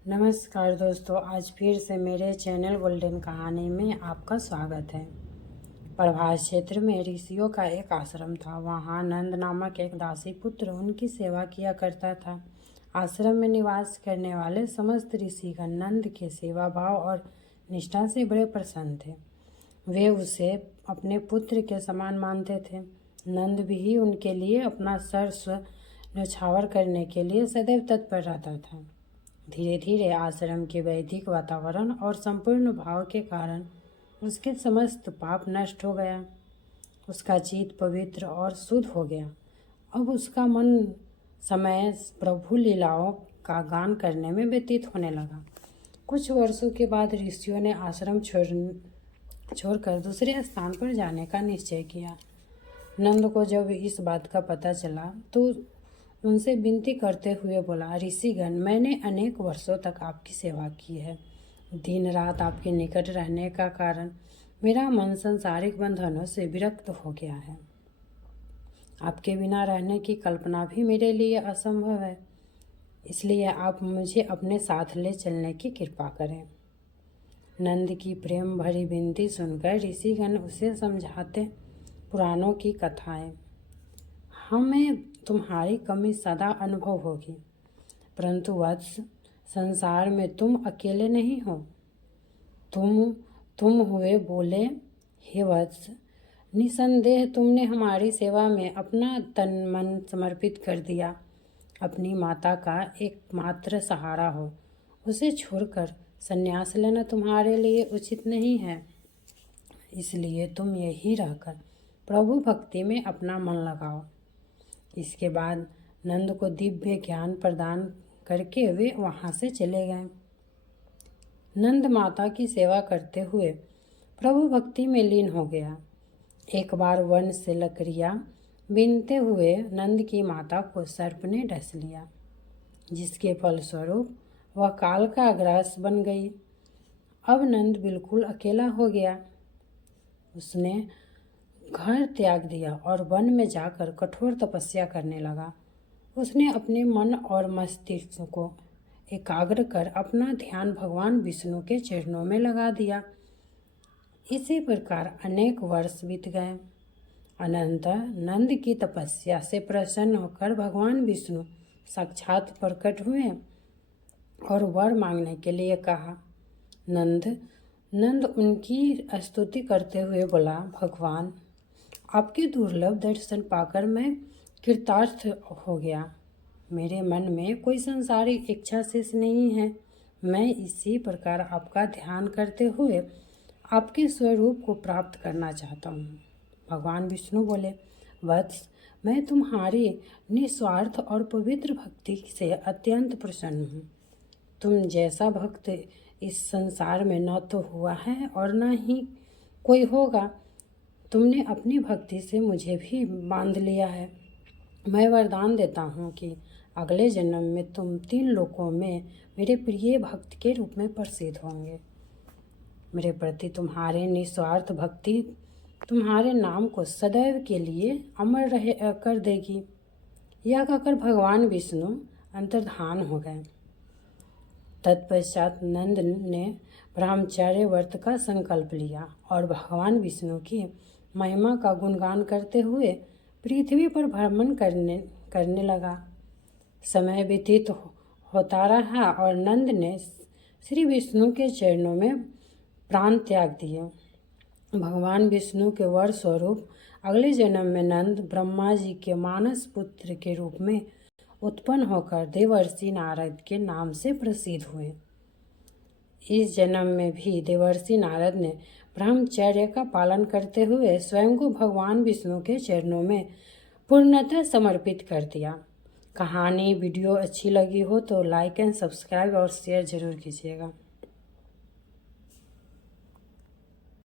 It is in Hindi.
नमस्कार दोस्तों, आज फिर से मेरे चैनल गोल्डन कहानी में आपका स्वागत है। प्रभास क्षेत्र में ऋषियों का एक आश्रम था। वहाँ नंद नामक एक दासी पुत्र उनकी सेवा किया करता था। आश्रम में निवास करने वाले समस्त ऋषिगण नंद के सेवा भाव और निष्ठा से बड़े प्रसन्न थे। वे उसे अपने पुत्र के समान मानते थे। नंद भी उनके लिए अपना सर्वस्व न्यौछावर करने के लिए सदैव तत्पर रहता था। धीरे धीरे आश्रम के वैदिक वातावरण और संपूर्ण भाव के कारण उसके समस्त पाप नष्ट हो गया। उसका चित्त पवित्र और शुद्ध हो गया। अब उसका मन समय प्रभु लीलाओं का गान करने में व्यतीत होने लगा। कुछ वर्षों के बाद ऋषियों ने आश्रम छोड़कर दूसरे स्थान पर जाने का निश्चय किया। नंद को जब इस बात का पता चला तो उनसे विनती करते हुए बोला, ऋषिगण, मैंने अनेक वर्षों तक आपकी सेवा की है। दिन रात आपके निकट रहने का कारण मेरा मन सांसारिक बंधनों से विरक्त हो गया है। आपके बिना रहने की कल्पना भी मेरे लिए असंभव है। इसलिए आप मुझे अपने साथ ले चलने की कृपा करें। नंद की प्रेम भरी विनती सुनकर ऋषिगण उसे समझाते पुराणों की कथाएं। हमें तुम्हारी कमी सदा अनुभव होगी, परंतु वत्स, संसार में तुम अकेले नहीं हो। तुम हुए बोले, हे वत्स, निसंदेह तुमने हमारी सेवा में अपना तन मन समर्पित कर दिया। अपनी माता का एकमात्र सहारा हो, उसे छोड़कर संन्यास लेना तुम्हारे लिए उचित नहीं है। इसलिए तुम यहीं रहकर प्रभु भक्ति में अपना मन लगाओ। इसके बाद नंद को दिव्य ज्ञान प्रदान करके वे वहाँ से चले गए। नंद माता की सेवा करते हुए प्रभु भक्ति में लीन हो गया। एक बार वन से लकड़ियाँ बीनते हुए नंद की माता को सर्प ने डस लिया, जिसके फलस्वरूप वह काल का ग्रास बन गई। अब नंद बिल्कुल अकेला हो गया। उसने घर त्याग दिया और वन में जाकर कठोर तपस्या करने लगा। उसने अपने मन और मस्तिष्क को एकाग्र कर अपना ध्यान भगवान विष्णु के चरणों में लगा दिया। इसी प्रकार अनेक वर्ष बीत गए। अनंतर नंद की तपस्या से प्रसन्न होकर भगवान विष्णु साक्षात प्रकट हुए और वर मांगने के लिए कहा। नंद उनकी स्तुति करते हुए बोला, भगवान, आपके दुर्लभ दर्शन पाकर मैं कृतार्थ हो गया। मेरे मन में कोई संसारिक इच्छा शेष नहीं है। मैं इसी प्रकार आपका ध्यान करते हुए आपके स्वरूप को प्राप्त करना चाहता हूँ। भगवान विष्णु बोले, वत्स, मैं तुम्हारी निस्वार्थ और पवित्र भक्ति से अत्यंत प्रसन्न हूँ। तुम जैसा भक्त इस संसार में न तो हुआ है और न ही कोई होगा। तुमने अपनी भक्ति से मुझे भी बांध लिया है। मैं वरदान देता हूँ कि अगले जन्म में तुम 3 लोकों में मेरे प्रिय भक्त के रूप में प्रसिद्ध होंगे। मेरे प्रति तुम्हारे निस्वार्थ भक्ति तुम्हारे नाम को सदैव के लिए अमर कर देगी। यह कहकर भगवान विष्णु अंतर्धान हो गए। तत्पश्चात नंद ने ब्रह्मचर्य व्रत का संकल्प लिया और भगवान विष्णु की महिमा का गुणगान करते हुए पृथ्वी पर भ्रमण करने लगा। समय व्यतीत होता रहा और नंद ने श्री विष्णु के चरणों में प्राण त्याग दिए। भगवान विष्णु के वर स्वरूप अगले जन्म में नंद ब्रह्मा जी के मानस पुत्र के रूप में उत्पन्न होकर देवर्षि नारद के नाम से प्रसिद्ध हुए। इस जन्म में भी देवर्षि नारद ने ब्रह्मचर्य का पालन करते हुए स्वयं को भगवान विष्णु के चरणों में पूर्णतः समर्पित कर दिया। कहानी वीडियो अच्छी लगी हो तो लाइक एंड सब्सक्राइब और शेयर जरूर कीजिएगा।